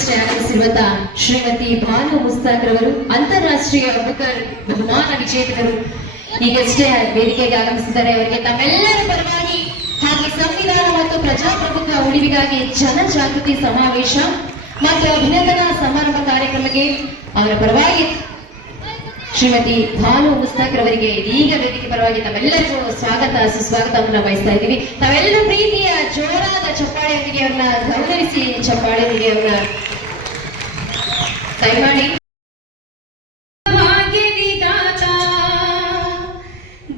ಈಗಷ್ಟೇ ಆಗಮಿಸಿರುವಂತಹ ಶ್ರೀಮತಿ ಭಾನು ಮುಸ್ತಾಕ್ ರವರು ಅಂತಾರಾಷ್ಟ್ರೀಯ ಬುಕರ್ ಬಹುಮಾನ ವಿಜೇತರು ಈಗಷ್ಟೇ ವೇದಿಕೆಗೆ ಆಗಮಿಸಿದ್ದಾರೆ. ಅವರಿಗೆ ತಮ್ಮೆಲ್ಲರ ಪರವಾಗಿ ಹಾಗೆ ಸಂವಿಧಾನ ಮತ್ತು ಪ್ರಜಾಪ್ರಭುತ್ವ ಉಳಿವಿಗಾಗಿ ಜನಜಾಗೃತಿ ಸಮಾವೇಶ ಮತ್ತು ಅಭಿನಂದನಾ ಸಮಾರಂಭ ಕಾರ್ಯಕ್ರಮಕ್ಕೆ ಅವರ ಪರವಾಗಿ ಶ್ರೀಮತಿ ಭಾನು ಮುಸ್ತಾಕ್ ರವರಿಗೆ ಇದೀಗ ವೇದಿಕೆ ಪರವಾಗಿ ತಮ್ಮೆಲ್ಲರಿಗೂ ಸ್ವಾಗತ ಸುಸ್ವಾಗತವನ್ನು ಬಯಸ್ತಾ ಇದ್ದೀವಿ. ತಾವೆಲ್ಲ ಪ್ರೀತಿಯ ಜೋರಾದ ಚಪ್ಪಾಳೆಯೊಂದಿಗೆ ಅವ್ರನ್ನ ಗೌರವಿಸಿ, ಚಪ್ಪಾಳೆಯೊಂದಿಗೆ ಅವ್ರನ್ನ ದಯಮಾಡಿ.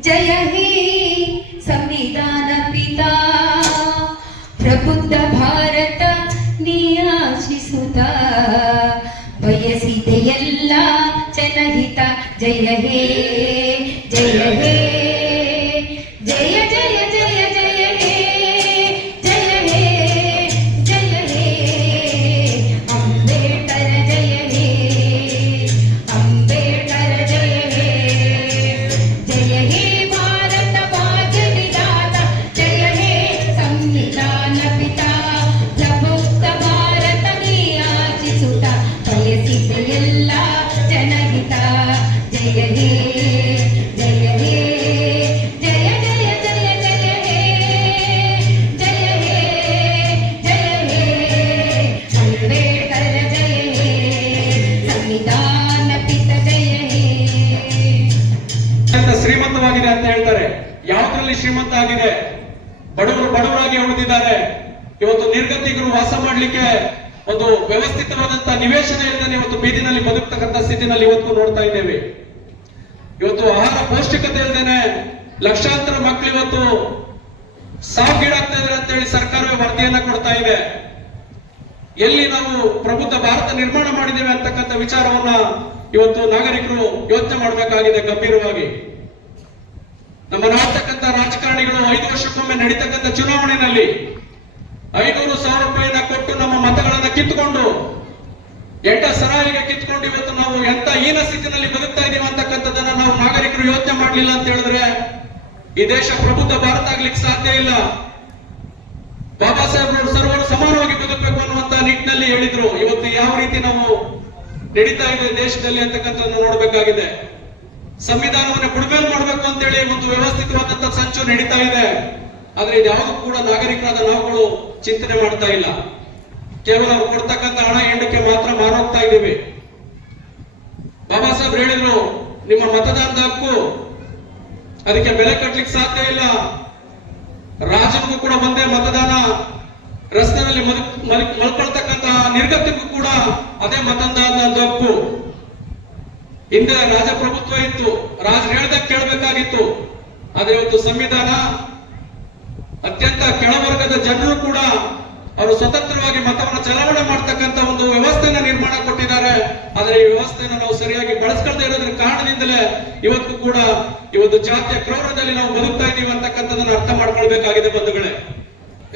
ಜಯ ಹೇ ಸಂವಿಧಾನ ಪಿತಾ ಪ್ರಬುದ್ಧ ಭಾರತ ನಿಯಾಚಿಸುತ್ತ ಬಯಸಿದೆ ಎಲ್ಲ ಜನಹಿತ. ಜಯ ಹೇ ಜಯ ಹೇ ಜಯ ಜಯ ಜಯ ಜಯ ಹೇ ಜಯ ಹೇ ಜಯ ಹೇ ಅಂಬೇಡ್ಕರ ಜಯ ಹೇ ಅಂಬೇಡ್ಕರ ಜಯ ಹೇ ಜಯ ಹೇ ಭಾರತ ಭಾಗ್ಯ ವಿಧಾತ ಜಯ ಹೇ ಸಂವಿಧಾನ ಪಿತಾ ಪ್ರಬುದ್ಧ ಭಾರತ ನಿಯಾಚಿಸುತ್ತ ಬಯಸಿದೆ ಎಲ್ಲ ಜನಹಿತ. ಜಯ ಹೇ ಜಯ ಹೇ ಜಯ ಜಯ ಜಯ ಜಯ ಹೇ ಜಯ ಹೇ ಜಯ ಹೇ ಅಂಬೇಡ್ಕರ ಜಯ ಹೇ ಸಂವಿಧಾನ ಪಿತ ಜಯ ಹೇ. ಶ್ರೀಮಂತವಾಗಿದೆ ಅಂತ ಹೇಳ್ತಾರೆ. ಯಾವುದ್ರಲ್ಲಿ ಶ್ರೀಮಂತ ಆಗಿದೆ? ಬಡವರು ಬಡವರಾಗಿ ಉಳಿದಿದ್ದಾರೆ. ಇವತ್ತು ನಿರ್ಗತಿಕರು ವಾಸ ಮಾಡ್ಲಿಕ್ಕೆ ಒಂದು ವ್ಯವಸ್ಥಿತವಾದಂತಹ ನಿವೇಶನ ಇಲ್ಲದೆ ಇವತ್ತು ಬೀದಿನಲ್ಲಿ ಬದುಕ್ತಕ್ಕಂಥ ಸ್ಥಿತಿನಲ್ಲಿ ಇವತ್ತು ನೋಡ್ತಾ ಇದ್ದೇವೆ. ಇವತ್ತು ಆಹಾರ ಪೌಷ್ಟಿಕತೆ ಇಲ್ಲದೇನೆ ಲಕ್ಷಾಂತರ ಮಕ್ಕಳು ಇವತ್ತು ಸಾವಿಗೀಡಾಗ್ತಾ ಇದ್ದಾರೆ ಅಂತ ಹೇಳಿ ಸರ್ಕಾರವೇ ವರದಿಯನ್ನ ಕೊಡ್ತಾ ಇದೆ. ಎಲ್ಲಿ ನಾವು ಪ್ರಬುದ್ಧ ಭಾರತ ನಿರ್ಮಾಣ ಮಾಡಿದ್ದೇವೆ ಅಂತಕ್ಕಂಥ ವಿಚಾರವನ್ನ ಇವತ್ತು ನಾಗರಿಕರು ಯೋಚನೆ ಮಾಡಬೇಕಾಗಿದೆ ಗಂಭೀರವಾಗಿ. ನಮ್ಮ ನಾಡ್ತಕ್ಕಂಥ ರಾಜಕಾರಣಿಗಳು 5 ವರ್ಷಕ್ಕೊಮ್ಮೆ ನಡೀತಕ್ಕಂಥ ಚುನಾವಣೆಯಲ್ಲಿ 500,000 ರೂಪಾಯಿನ ಕೊಟ್ಟು ನಮ್ಮ ಮತಗಳನ್ನ ಕಿತ್ತುಕೊಂಡು ಎಂಟ ಸರಾಯಿಗೆ ಕಿತ್ಕೊಂಡು ಇವತ್ತು ನಾವು ಎಂತ ಹೀನ ಸ್ಥಿತಿನಲ್ಲಿ ಬದುಕ್ತಾ ಇದೀವಿ ಅಂತಕ್ಕಂಥದ್ದನ್ನ ನಾವು ನಾಗರಿಕರು ಯೋಚನೆ ಮಾಡಲಿಲ್ಲ ಅಂತ ಹೇಳಿದ್ರೆ ಈ ದೇಶ ಪ್ರಬುದ್ಧ ಭಾರತ ಆಗ್ಲಿಕ್ಕೆ ಸಾಧ್ಯ ಇಲ್ಲ. ಬಾಬಾ ಸಾಹೇಬ್ ಸರ್ವರು ಸಮಾನವಾಗಿ ಬದುಕಬೇಕು ಅನ್ನುವಂತ ನಿಟ್ಟಿನಲ್ಲಿ ಹೇಳಿದ್ರು. ಇವತ್ತು ಯಾವ ರೀತಿ ನಾವು ನಡೀತಾ ಇದೆ ದೇಶದಲ್ಲಿ ಅಂತಕ್ಕಂಥದ್ದನ್ನು ನೋಡ್ಬೇಕಾಗಿದೆ. ಸಂವಿಧಾನವನ್ನು ಬಿಡುಗಡೆ ಮಾಡಬೇಕು ಅಂತೇಳಿ ಒಂದು ವ್ಯವಸ್ಥಿತವಾದಂತಹ ಸಂಚು ನಡೀತಾ ಇದೆ. ಆದ್ರೆ ಇದ್ಯಾವುದು ಕೂಡ ನಾಗರಿಕರಾದ ನಾವುಗಳು ಚಿಂತನೆ ಮಾಡ್ತಾ ಇಲ್ಲ. ಕೇವಲ ಅವ್ರು ಕೊಡ್ತಕ್ಕಂಥ ಹಣ ಹೆಂಡಕ್ಕೆ ಮಾತ್ರ ಮಾರೋಗ್ತಾ ಇದ್ದೀವಿ. ಬಾಬಾ ಸಾಹೇಬ್ ಹೇಳಿದ್ರು, ನಿಮ್ಮ ಮತದಾನದ ಹಕ್ಕು ಅದಕ್ಕೆ ಬೆಲೆ ಕಟ್ಟಲಿಕ್ಕೆ ಸಾಧ್ಯ ಇಲ್ಲ. ರಾಜನಿಗೂ ಕೂಡ ಒಂದೇ ಮತದಾನ, ರಸ್ತೆಯಲ್ಲಿ ಮಲ್ಕೊಳ್ತಕ್ಕಂಥ ನಿರ್ಗತಿಗೂ ಕೂಡ ಅದೇ ಮತದಾನದ ಹಕ್ಕು. ಹಿಂದೆ ರಾಜಪ್ರಭುತ್ವ ಇತ್ತು, ರಾಜ ಹೇಳ್ದಾಗ ಕೇಳಬೇಕಾಗಿತ್ತು. ಆದ್ರೆ ಇವತ್ತು ಸಂವಿಧಾನ ಅತ್ಯಂತ ಕೆಳವರ್ಗದ ಜನರು ಕೂಡ ಅವರು ಸ್ವತಂತ್ರವಾಗಿ ಮತವನ್ನು ಚಲಾವಣೆ ಮಾಡ್ತಕ್ಕಂಥ ಒಂದು ವ್ಯವಸ್ಥೆಯನ್ನ ನಿರ್ಮಾಣ ಕೊಟ್ಟಿದ್ದಾರೆ. ಆದ್ರೆ ಈ ವ್ಯವಸ್ಥೆಯನ್ನು ನಾವು ಸರಿಯಾಗಿ ಬಳಸ್ಕೊಳ್ತಾ ಇರೋದ್ರ ಕಾರಣದಿಂದಲೇ ಇವತ್ತು ಕೂಡ ಇವತ್ತು ಜಾತಿಯ ಕ್ರೌರ್ಯದಲ್ಲಿ ನಾವು ಬದುಕ್ತಾ ಇದ್ದೀವಿ ಅಂತಕ್ಕಂಥದ್ದನ್ನು ಅರ್ಥ ಮಾಡ್ಕೊಳ್ಬೇಕಾಗಿದೆ ಬಂಧುಗಳೇ.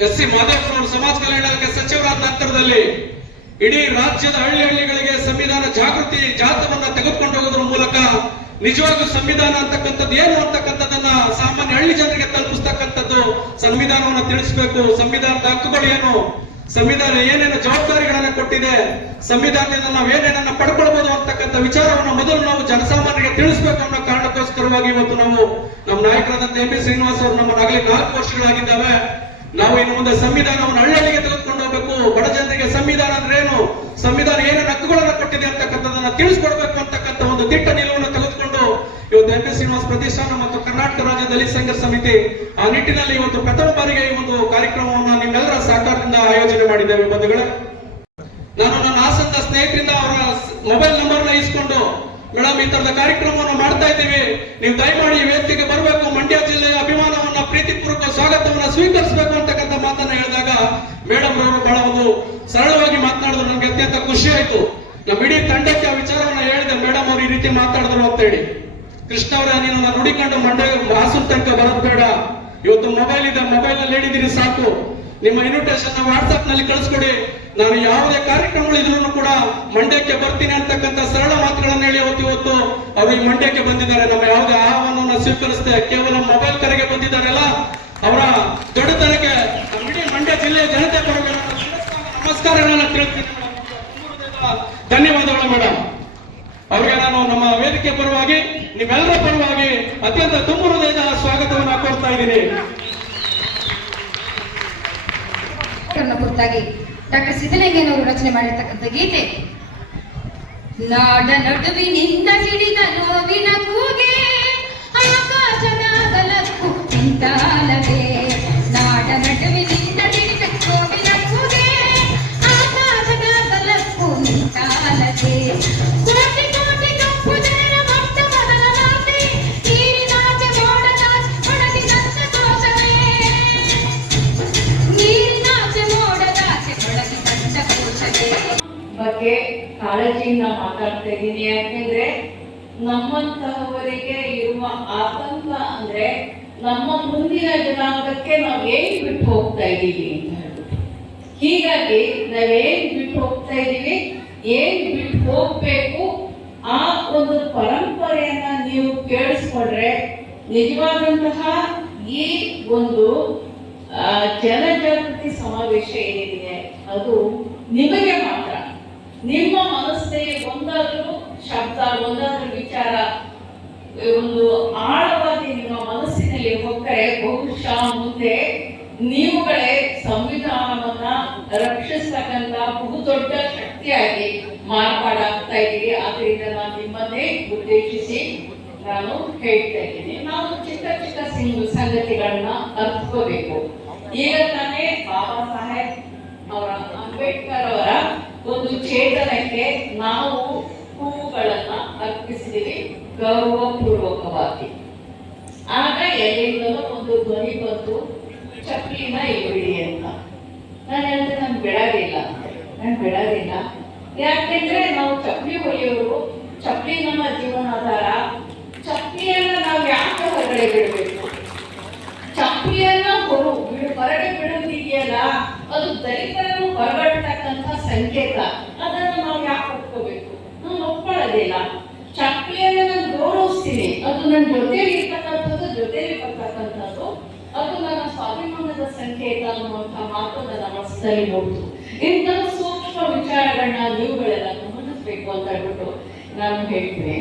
ಎಸ್ ಸಿ ಮಾದೇವರವರು ಸಮಾಜ ಕಲ್ಯಾಣ ಇಲಾಖೆ ಸಚಿವರಾದ ನಂತರದಲ್ಲಿ ಇಡೀ ರಾಜ್ಯದ ಹಳ್ಳಿಗಳಿಗೆ ಸಂವಿಧಾನ ಜಾಗೃತಿ ಜಾಥವನ್ನ ತೆಗೆದುಕೊಂಡು ಹೋಗೋದ್ರ ಮೂಲಕ ನಿಜವಾಗೂ ಸಂವಿಧಾನ ಅಂತಕ್ಕಂಥದ್ದು ಏನು ಅಂತಕ್ಕಂಥದ್ದನ್ನ ಸಾಮಾನ್ಯ ಹಳ್ಳಿ ಜನರಿಗೆ ತಲುಪಿಸ್ತಕ್ಕಂಥದ್ದು, ಸಂವಿಧಾನವನ್ನು ತಿಳಿಸಬೇಕು, ಸಂವಿಧಾನದ ಹಕ್ಕುಗಳು ಏನು, ಸಂವಿಧಾನ ಏನೇನು ಜವಾಬ್ದಾರಿಗಳನ್ನ ಕೊಟ್ಟಿದೆ, ಸಂವಿಧಾನದಿಂದ ನಾವು ಏನೇನನ್ನ ಪಡ್ಕೊಳ್ಬಹುದು ಅಂತಕ್ಕಂಥ ವಿಚಾರವನ್ನು ಮೊದಲು ನಾವು ಜನಸಾಮಾನ್ಯರಿಗೆ ತಿಳಿಸಬೇಕು ಅನ್ನೋ ಕಾರಣಕ್ಕೋಸ್ಕರವಾಗಿ ಇವತ್ತು ನಾವು ನಮ್ಮ ನಾಯಕರಾದಂತ ಎಂ.ಪಿ. ಶ್ರೀನಿವಾಸ್ ಅವರು ನಮ್ಮನ್ನಾಗಲಿ 4 ವರ್ಷಗಳಾಗಿದ್ದಾವೆ. ನಾವು ಇನ್ನು ಮುಂದೆ ಸಂವಿಧಾನವನ್ನು ಹಳ್ಳಿಗೆ ತೆಗೆದುಕೊಂಡು ಹೋಗ್ಬೇಕು. ಬಡ ಜನರಿಗೆ ಸಂವಿಧಾನ ಅಂದ್ರೆ ಏನು, ಸಂವಿಧಾನ ಏನೇನು ಹಕ್ಕುಗಳನ್ನ ಕೊಟ್ಟಿದೆ ಅಂತಕ್ಕಂಥದನ್ನ ತಿಳಿಸ್ಕೊಡ್ಬೇಕು ಅಂತಕ್ಕಂಥ ಒಂದು ದಿಟ್ಟ ನಿಲುವನ್ನು ತೆಗೆದುಕೊಂಡು ಇವತ್ತು ಎಂ.ಪಿ. ಶ್ರೀನಿವಾಸ್ ಪ್ರತಿಷ್ಠಾನ ಮತ್ತು ಕರ್ನಾಟಕ ರಾಜ್ಯ ದಲಿತ ಸಂಘರ್ಷ ಸಮಿತಿ ಆ ನಿಟ್ಟಿನಲ್ಲಿ ಇವತ್ತು ಪ್ರಥಮ ಬಾರಿಗೆ ಈ ಒಂದು ಕಾರ್ಯಕ್ರಮವನ್ನು ನಿಮ್ಮೆಲ್ಲರ ಸಹಕಾರದಿಂದ ಆಯೋಜನೆ ಮಾಡಿದ್ದೇವೆ ಬಂಧುಗಳೇ. ನಾನು ನನ್ನ ಆಸಕ್ತ ಸ್ನೇಹಿತರಿಂದ ಅವರ ಮೊಬೈಲ್ ನಂಬರ್ನ ಇಸ್ಕೊಂಡು, ಮೇಡಮ್ ಈ ತರದ ಕಾರ್ಯಕ್ರಮವನ್ನು ಮಾಡ್ತಾ ಇದ್ದೀವಿ, ನೀವು ದಯಮಾಡಿ ವೇದಿಕೆಗೆ ಬರಬೇಕು, ಮಂಡ್ಯ ಜಿಲ್ಲೆಯ ಅಭಿಮಾನವನ್ನ ಪ್ರೀತಿಪೂರ್ವಕ ಸ್ವಾಗತವನ್ನ ಸ್ವೀಕರಿಸಬೇಕು ಅಂತಕ್ಕಂಥ ಮಾತನ್ನ ಹೇಳಿದಾಗ ಮೇಡಮ್ ಅವರು ಬಹಳ ಒಂದು ಸರಳವಾಗಿ ಮಾತನಾಡಿದ್ರು. ನನಗೆ ಅತ್ಯಂತ ಖುಷಿ ಆಯ್ತು. ನಮ್ಮ ಇಡೀ ತಂಡಕ್ಕೆ ಆ ವಿಚಾರವನ್ನ ಹೇಳಿದೆ, ಮೇಡಮ್ ಅವರು ಈ ರೀತಿ ಮಾತಾಡಿದ್ರು ಅಂತ ಹೇಳಿ. ಕೃಷ್ಣ ಅವರ ನೀನು ನುಡಿಕೊಂಡು ಮಂಡ್ಯ ಹಾಸನ ತನಕ ಬರೋದು ಬೇಡ, ಇವತ್ತು ಮೊಬೈಲ್ ಇದೆ, ಮೊಬೈಲ್ ನಲ್ಲಿ ಹೇಳಿದೀನಿ ಸಾಕು, ನಿಮ್ಮ ಇನ್ವಿಟೇಷನ್ ವಾಟ್ಸ್ಆಪ್ ನಲ್ಲಿ ಕಳಿಸ್ಕೊಡಿ, ನಾನು ಯಾವುದೇ ಕಾರ್ಯಕ್ರಮಗಳು ಇದ್ರೂ ಕೂಡ ಮಂಡ್ಯಕ್ಕೆ ಬರ್ತೀನಿ ಅಂತಕ್ಕಂಥ ಸರಳ ಮಾತುಗಳನ್ನು ಹೇಳಿ ಇವತ್ತು ಅವರು ಈ ಮಂಡ್ಯಕ್ಕೆ ಬಂದಿದ್ದಾರೆ. ನಮ್ಮ ಯಾವುದೇ ಆಹ್ವಾನವನ್ನು ಸ್ವೀಕರಿಸದೆ ಕೇವಲ ಮೊಬೈಲ್ ಕರೆಗೆ ಬಂದಿದ್ದಾರಲ್ಲ, ಅವರ ದೊಡ್ಡತನಕ್ಕೆ ಇಡೀ ಮಂಡ್ಯ ಜಿಲ್ಲೆಯ ಜನತೆ ಪರವಾಗಿ ನಮಸ್ಕಾರಗಳನ್ನ ತಿಳಿಸ್ತೀನಿ. ಧನ್ಯವಾದಗಳು ಮೇಡಮ್. ಅವ್ರಿಗೆ ನಾನು ನಮ್ಮ ವೇದಿಕೆ ಪರವಾಗಿ ನಿಮ್ಮೆಲ್ಲರ ಪರವಾಗಿ ಅತ್ಯಂತ ತುಂಬ ಹೃದಯದ ಸ್ವಾಗತವನ್ನು ಕೋರ್ತಾ ಇದ್ದೀನಿ. ಕುರಿತಾಗಿ ಡಾಕ್ಟರ್ ಸಿದ್ದಲಿಂಗಯ್ಯನವರು ರಚನೆ ಮಾಡಿರ್ತಕ್ಕಂಥ ಗೀತೆ. ನಾಡ ನಡುವಿನಿಂದ ಸಿಡಿದ ನೋವಿನ ಕೂಗೆ ಆಕಾಶದ ಗಲಕ್ಕು ನಿಂತಾಲವೇ. ನಾಡ ನಡುವಿನಿಂದ ಸಿಡಿದ ನೋವಿನ ಕೂಗೆ ಆಕಾಶದ ಗಲಕ್ಕು ನಿಂತಾಲವೇ. ಕೋಟಿ ಕೋಟಿ ಕಪ್ಪು ಜನರ ಮೊಟ್ಟ ಮೊದಲ ಮಾತೆ ನೀರಿನಾಚೆ ಮೋಡದಾಚೆ ಒಣಗಿದಂತ ಕೋಶವೇ. ನೀರಿನಾಚೆ ಮೋಡದಾಚೆ ಒಣಗಿದಂತ ಕೋಶವೇ ಬಗ್ಗೆ ಕಾಳಜಿಯಿಂದ ಮಾತಾಡ್ತಾ ಇದ್ದೀನಿ. ಯಾಕೆಂದ್ರೆ ನಮ್ಮಂತಹವರಿಗೆ ಇರುವ ಆತಂಕ ಅಂದ್ರೆ ನಮ್ಮ ಮುಂದಿನ ಜನಾಂಗಕ್ಕೆ ನಾವು ಏನ್ ಬಿಟ್ಟು ಹೋಗ್ತಾ ಇದ್ದೀವಿ ಅಂತ ಹೇಳ್ಬಿಟ್ಟು. ಹೀಗಾಗಿ ನಾವೇನ್ ಬಿಟ್ಟು ಹೋಗ್ತಾ ಇದ್ದೀವಿ, ಏನ್ ಬಿಟ್ಟು ಹೋಗ್ಬೇಕು, ಆ ಒಂದು ಪರಂಪರೆಯನ್ನ ನೀವು ಕೇಳಿಸ್ಕೊಂಡ್ರೆ ನಿಜವಾದಂತಹ ಈ ಒಂದು ಜನಜಾಗೃತಿ ಸಮಾವೇಶ ಏನಿದೆ ಅದು ನಿಮಗೆ ಮಾತ್ರ. ನಿಮ್ಮ ಮನಸ್ಸಿಗೆ ಒಂದಾದ್ರೂ ಶಬ್ದ, ಒಂದಾದ್ರೂ ವಿಚಾರ ಒಂದು ಆಳವಾಗಿ ನಿಮ್ಮ ಮನಸ್ಸಿನಲ್ಲಿ ಹೋಗ್ತಾರೆ, ಬಹುಶಃ ಮುಂದೆ ನೀವುಗಳೇ ಸಂವಿಧಾನವನ್ನ ರಕ್ಷಿಸ್ತಕ್ಕಂಥ ಬಹುದೊಡ್ಡ ಶಕ್ತಿಯಾಗಿ ಮಾರ್ಪಾಡಾಗ್ತಾ ಇದ್ದೀರಿ. ಆದ್ರಿಂದ ನಾನು ನಿಮ್ಮನ್ನೇ ಉದ್ದೇಶಿಸಿ ನಾನು ಹೇಳ್ತಾ ಇದ್ದೀನಿ, ನಾವು ಚಿಕ್ಕ ಚಿಕ್ಕ ಸಂಗತಿಗಳನ್ನ ಅರ್ಥಕೋಬೇಕು. ಈಗ ತಾನೇ ಬಾಬಾ ಸಾಹೇಬ್ ಅವರ ಅಂಬೇಡ್ಕರ್ ಅವರ ಒಂದು ಚೇತನಕ್ಕೆ ನಾವು ಹೂವುಗಳನ್ನ ಅರ್ಪಿಸಿದೀವಿ ಗೌರವಪೂರ್ವಕವಾಗಿ. ಆಗ ಎಲ್ಲಿಂದಲೂ ಒಂದು ಧ್ವನಿ ಬಂತು, ಚಪ್ಪಲಿನ ಇಳಿಬಿಡಿ ಅಂತ. ನಾನು ಹೇಳಿದ್ರೆ ನಾನು ಬಿಡೋದಿಲ್ಲ. ಯಾಕೆಂದ್ರೆ ನಾವು ಚಪ್ಪಲಿ ಹೊಲಿಯೋರು, ಚಪ್ಪಲಿ ನಮ್ಮ ಜೀವನಾಧಾರ. ಚಪ್ಪಲಿಯನ್ನ ನಾವು ಯಾಕೆ ಹೊರಗಡೆ ಬಿಡಬೇಕು? ಚಪ್ಪಲಿಯನ್ನ ಹೊರಗೆ ಬಿಡೋದಿದೆಯಲ್ಲ, ಅದು ದಲಿತರನ್ನು ಹೊರಗಡ್ತಕ್ಕಂಥ ಸಂಕೇತ. ಅದನ್ನು ನಾವು ಯಾಕೆ ಒಪ್ಕೋಬೇಕು? ನಾನು ಒಪ್ಕೊಳ್ಳೋದಿಲ್ಲ. ಚಪ್ಪಲಿಯನ್ನ ನಾನು ಗೌರವಿಸ್ತೀನಿ, ಅದು ನನ್ನ ಜೊತೆಲಿ ಇರ್ತಕ್ಕಂಥದ್ದು, ಜೊತೆಲಿ ಬರ್ತಕ್ಕಂಥದ್ದು, ಅದು ನನ್ನ ಸ್ವಾಭಿಮಾನದ ಸಂಕೇತ ಅನ್ನುವಂಥ ಮಾತು ನನ್ನ ಮನಸ್ಸಲ್ಲಿ ಮೂಡ್ತು. ಇಂತಹ ಸೂಕ್ಷ್ಮ ವಿಚಾರಗಳನ್ನ ನೀವುಗಳೆಲ್ಲ ಗಮನಿಸ್ಬೇಕು ಅಂತ ಹೇಳ್ಬಿಟ್ಟು ನಾನು ಹೇಳ್ತೀನಿ.